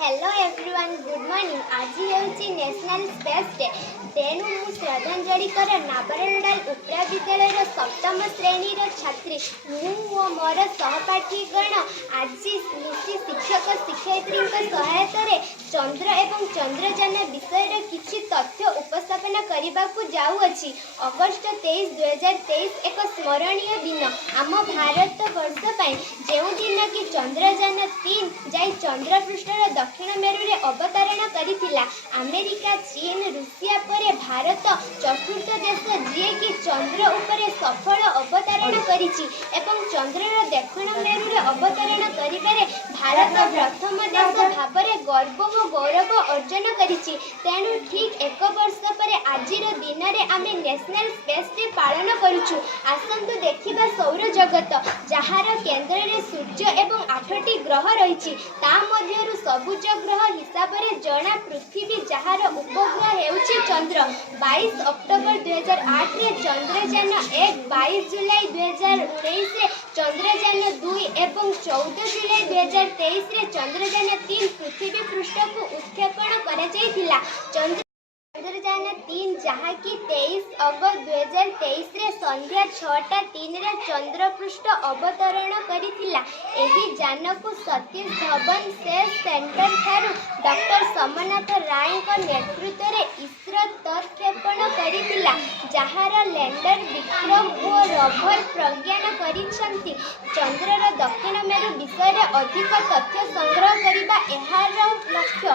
Hello everyone good morning. आज ହେଉଛି national space day. ତେଣୁ ମୁଁ ଶ୍ରଦ୍ଧାଞ୍ଜଳିକର ନାବରଡ଼ାଲ ଉପରା ବିଦ୍ୟାଳୟର ସପ୍ତମ ଶ୍ରେଣୀର ଛାତ୍ରୀ ମୁଁ ଓ ମୋର ସହପାଠୀଗଣ ଆଜି ମିଶି ଶିକ୍ଷକ ଶିକ୍ଷୟିତ୍ରୀଙ୍କ ସହାୟତାରେ ଚନ୍ଦ୍ର ଏବଂ ଚନ୍ଦ୍ରଯାନ ବିଷୟରେ କିଛି ତଥ୍ୟ ଉପସ୍ଥାପନ କରିବାକୁ ଯାଉଅଛି। ଅଗଷ୍ଟ 23, 2023 ଏକ ସ୍ମରଣୀୟ ଦିନ ଆମ ଭାରତ ବର୍ଷ ପାଇଁ, ଯେଉଁ ଦିନ କି ଚନ୍ଦ୍ରଯାନ 3 ଯାଇ ଚନ୍ଦ୍ରପୃଷ୍ଠର ଦକ୍ଷିଣ ମେରୁରେ ଅବତରଣ କରିଥିଲା। ଆମେରିକା, ଚୀନ, ରୁଷିଆ ପରେ ଭାରତ ଚତୁର୍ଥ ଦେଶ ଯିଏକି ଚନ୍ଦ୍ର ଉପରେ ସଫଳ ଅବତରଣ କରିଛି ଏବଂ ଚନ୍ଦ୍ରର ଦକ୍ଷିଣ ମେରୁରେ ଅବତରଣ କରିବାରେ ଭାରତ ପ୍ରଥମ ଦେଶ ଭାବରେ ଗର୍ବ ଓ ଗୌରବ ଅର୍ଜନ କରିଛି। ତେଣୁ ଠିକ୍ ଏକ ବର୍ଷ ପରେ ଆଜିର ଦିନରେ ଆମେ ନ୍ୟାସନାଲ ସ୍ପେସ୍ ଡେ ପାଳନ କରୁଛୁ। ଆସନ୍ତୁ ଦେଖିବା ସୌରଜଗତ, ଯାହାର କେନ୍ଦ୍ରରେ ସୂର୍ଯ୍ୟ ଏବଂ 8ଟି ଗ୍ରହ ରହିଛି। ତା ମଧ୍ୟରୁ ସବୁଜ ଗ୍ରହ ହିସାବରେ ଜଣା ପୃଥିବୀ, ଯାହାର ଉପଗ୍ରହ ହେଉଛି ଚନ୍ଦ୍ର। 22 ଅକ୍ଟୋବର 2008ରେ ଚନ୍ଦ୍ରଯାନ 1, 22 ଜୁଲାଇ 2019ରେ ଚନ୍ଦ୍ରଯାନ 2 ଏବଂ 14 ଜୁଲାଇ 2023ରେ ଚନ୍ଦ୍ରଯାନ 3 ପୃଥିବୀ ପୃଷ୍ଠକୁ ଉତ୍କ୍ଷେପଣ କରାଯାଇଥିଲା। ଚନ୍ଦ୍ରଯାନ 3 ଯାହାକି 23 ଅଗଷ୍ଟ 2023ରେ ସନ୍ଧ୍ୟା 6:03ରେ ଚନ୍ଦ୍ରପୃଷ୍ଠ ଅବତରଣ କରିଥିଲା। ଏହି ଯାନକୁ ସତୀଶ ଧବନ ସ୍ପେସ୍ ସେଣ୍ଟର ଠାରୁ ଡକ୍ଟର ସମନାଥ ରାୟଙ୍କ ନେତୃତ୍ୱରେ ଇସ୍ରୋ ତତ୍କ୍ଷେପଣ କରିଥିଲା, ଯାହାର ଲ୍ୟାଣ୍ଡର ବିକ୍ରମ ଓ ରୋଭର ପ୍ରଜ୍ଞାନ କରିଛନ୍ତି। ଚନ୍ଦ୍ରର ଦକ୍ଷିଣ ମେରୁ ବିଷୟରେ ଅଧିକ ତଥ୍ୟ ସଂଗ୍ରହ କରିବା ଏହାର ଲକ୍ଷ୍ୟ।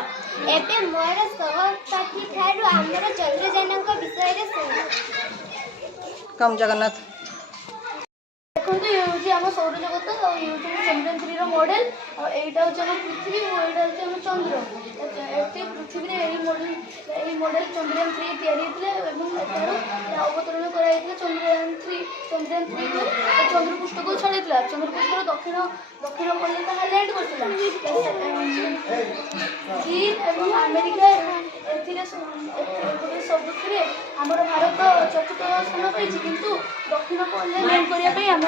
ଏବେ ମୋର ସହପାଠୀ ଠାରୁ ଆମର ଚନ୍ଦ୍ରଯାନଙ୍କ ବିଷୟରେ ଶୁଣିବା। କମ୍ ଜଗନ୍ନାଥ ଦେଖନ୍ତୁ, ଇଏ ହେଉଛି ଆମ ସୌରଜଗତ ଆଉ ଇଏ ହେଉଛି ଚନ୍ଦ୍ରଯାନ 3ର ମଡ଼େଲ। ଆଉ ଏଇଟା ହେଉଛି ଆମ ପୃଥିବୀ ଓ ଏଇଟା ହେଉଛି ଆମ ଚନ୍ଦ୍ର। ଏଠି ପୃଥିବୀରେ ଏହି ମଡ଼େଲ ଚନ୍ଦ୍ରଯାନ 3 ତିଆରି ହେଇଥିଲା ଏବଂ ଏଠାରୁ ଅବତରଣ କରାଯାଇଥିଲା। ଚନ୍ଦ୍ରଯାନ 3 ଚନ୍ଦ୍ରପୃଷ୍ଠକୁ ଛାଡ଼ିଥିଲା। ଚନ୍ଦ୍ରପୃଷ୍ଠର ଦକ୍ଷିଣ ପଟେ ତାହା ଲ୍ୟାଣ୍ଡ କରିଥିଲା। ଚୀନ ଏବଂ ଆମେରିକା ସବୁଥିରେ ଆମର ଭାରତ ଚତୁର୍ଥ ସ୍ଥାନ ପାଇଛି, କିନ୍ତୁ ଦକ୍ଷିଣ ପଟେ ଲ୍ୟାଣ୍ଡ କରିବା ପାଇଁ ଆମ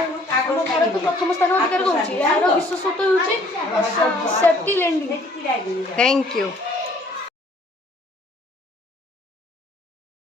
ଭାରତ ପ୍ରଥମ ସ୍ଥାନ ଅଧିକାର କରୁଛି। ଏହାର ବିଶେଷତ୍ୱ ହେଉଛି ସେଫ୍ଟି ଲ୍ୟାଣ୍ଡିଂ। Thank you.